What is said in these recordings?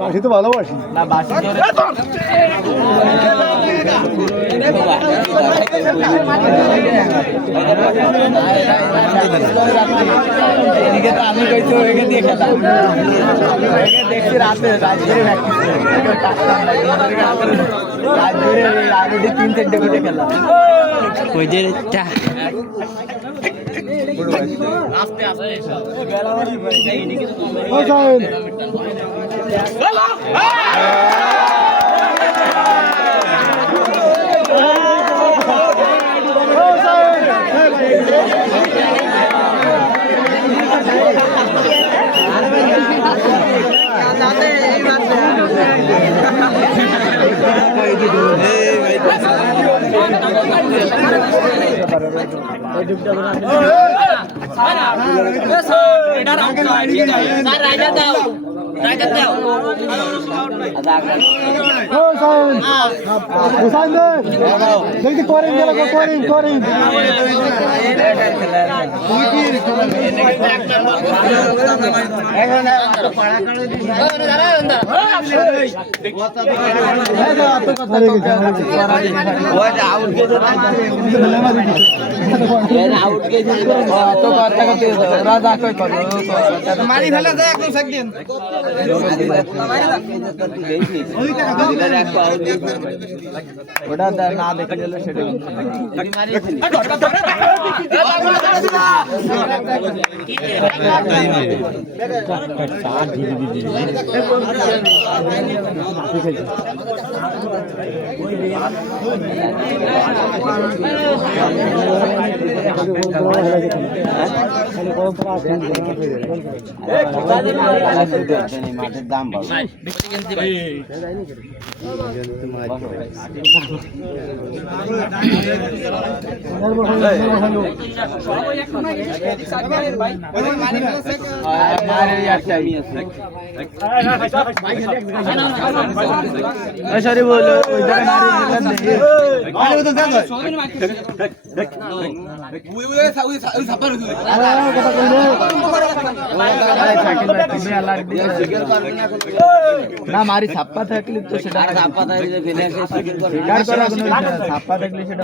বাসি তো ভালোবাসি না বাসি ধরে এদিকে তো আমি কইছি ওকে দিয়ে খেলা দেখছি রাতে রাত ধরে রাত ধরে আরোটি 3-4 কোটি খেলা ওই যে আস্তে আস্তে মারি ফেলা যায় একদম একদিন ওটা না দেখে গেলে সেটা মাঠের দাম সরি বলো না মারি ছাপ্পা থাকলে তো সেটা ছাপ্পা থাকলে ছাপ্পা থাকলে সেটা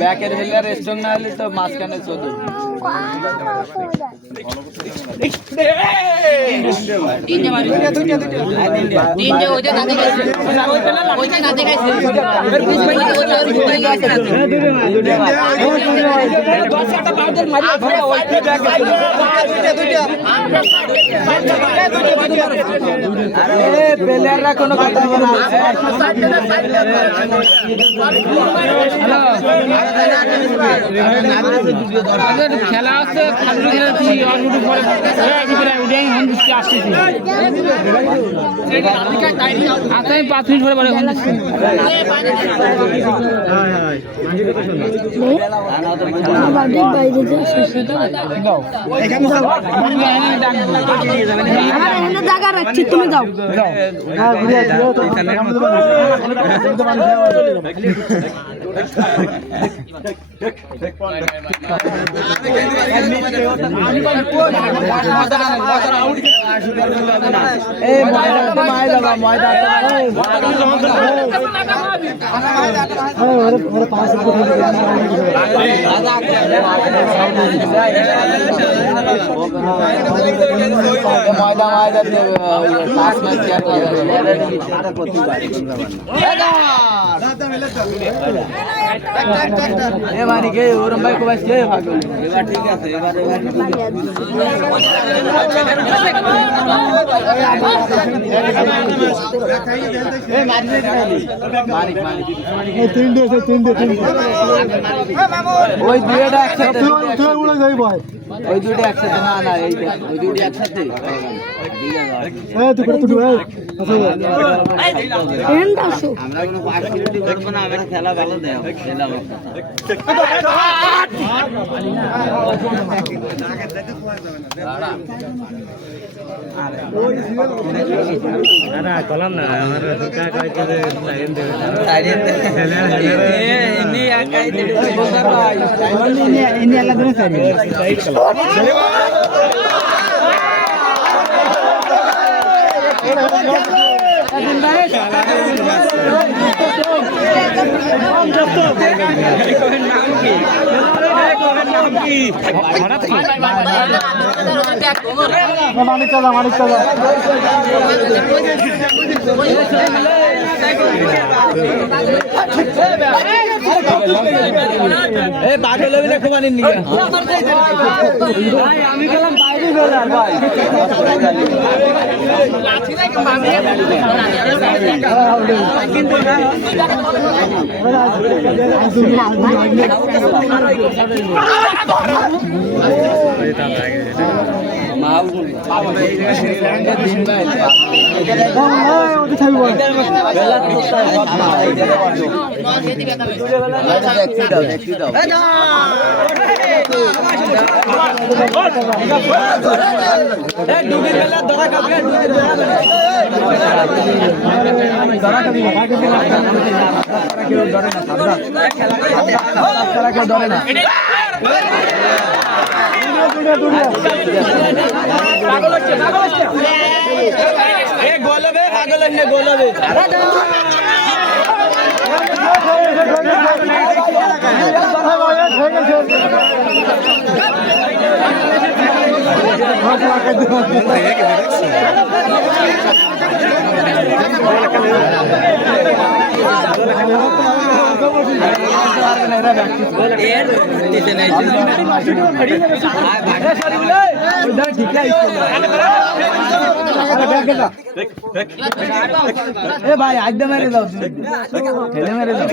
ব্যাকের হিলার স্ট্রং না হলে তো মাঝখানে চলে প্লেয়াররা কোনো কথা বলে খেলা আছে আসতেছি আমি 5 মিনিট পরে জায়গা রাখছি তুমি যাও এবারে কে ওরম ভাই কোবাস কে ভাগো এবার ঠিক আছে এবারে এই মারিক মারিক এই তিনটে ওই দুইটা একসাথে তুই উড়ে যাই ভাই ওই দুইটা একসাথে না না এই ওই দুইটা একসাথে এই তুই আমরা কোনো পার্সিয়ালিটি করব না আমরা খেলা ভালো দেও খেলা না কলম না আমার কা কইতে লাইন দেবে ইনি একাই দেবে ভাই ইনি আলাদা করে সাইড মানিক চালা পাগল হবি না খুব আনিনি আমি গেলাম বাইরে বেলার ভাই গোলবে পাগল গোলবে ভাই আড্ডা মেরে দাও ঠেলে মেরে দাও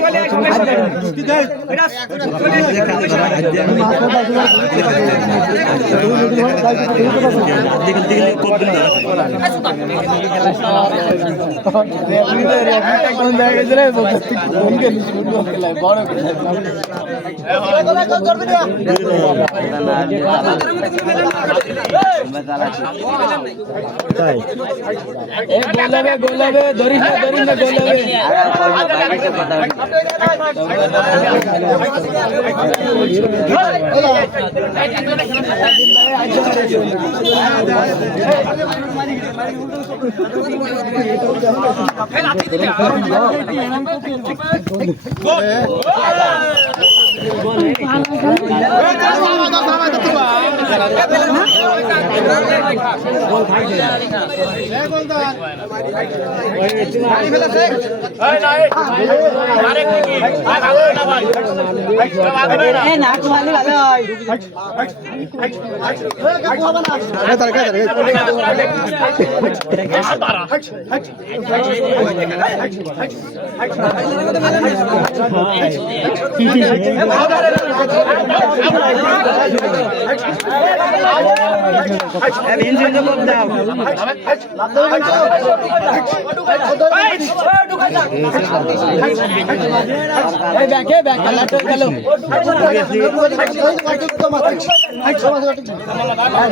গোলাবে ধরিস না গোলাবে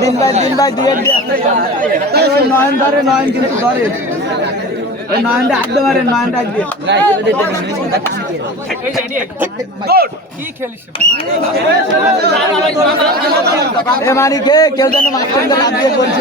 দিন ভাই দিয়ে নয়ন ধরে নয়ন কিন্তু ধরে নয়নটা আড্ডে মারে নয়নটা আড্ডে এ মানিকে কেউ যেন মাঝখানটা না দিয়ে বলছে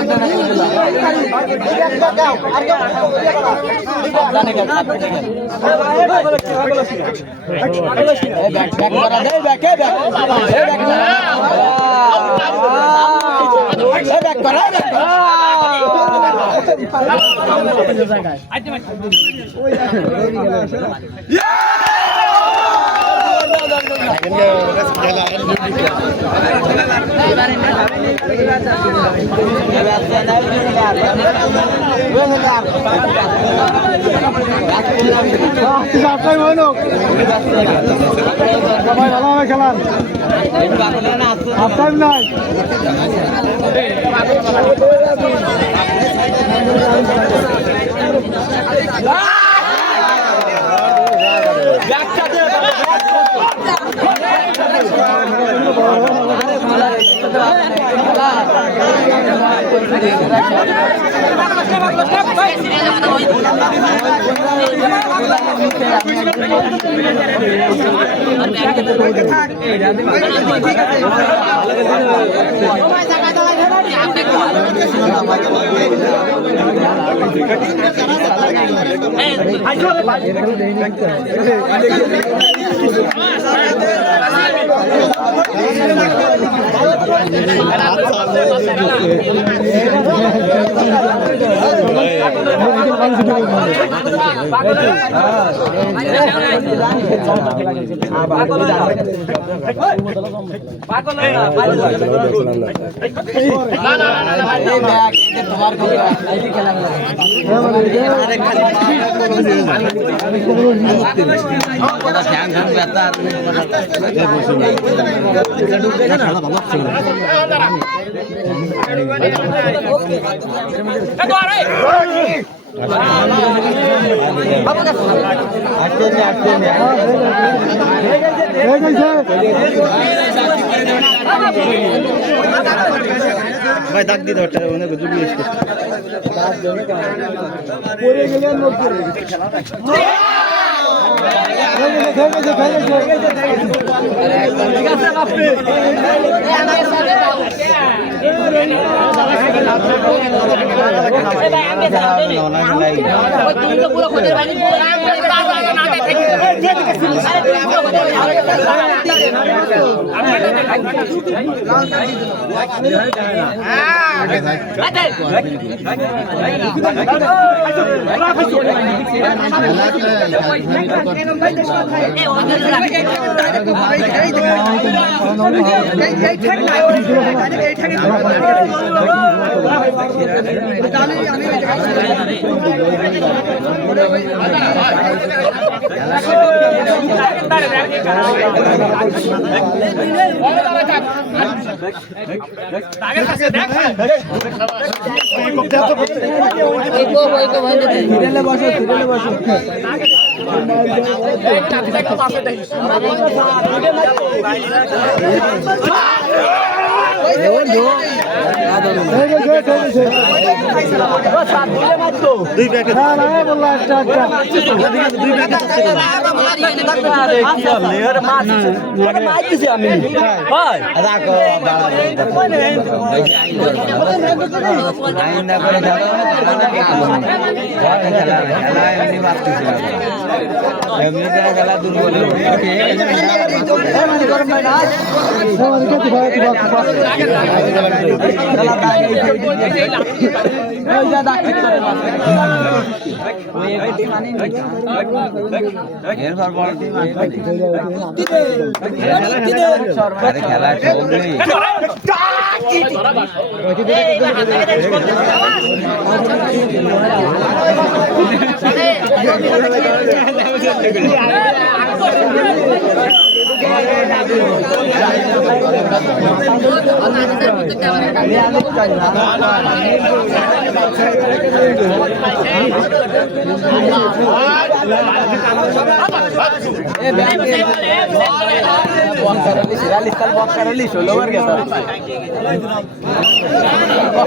সবাই ভালোভাবে খেলান হাফ টাইম নাই ভাই দাগ দিতে পারছে অনেক জুড়িয়ে দুই প্যাকেট খেলা দুর্বল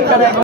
খেলা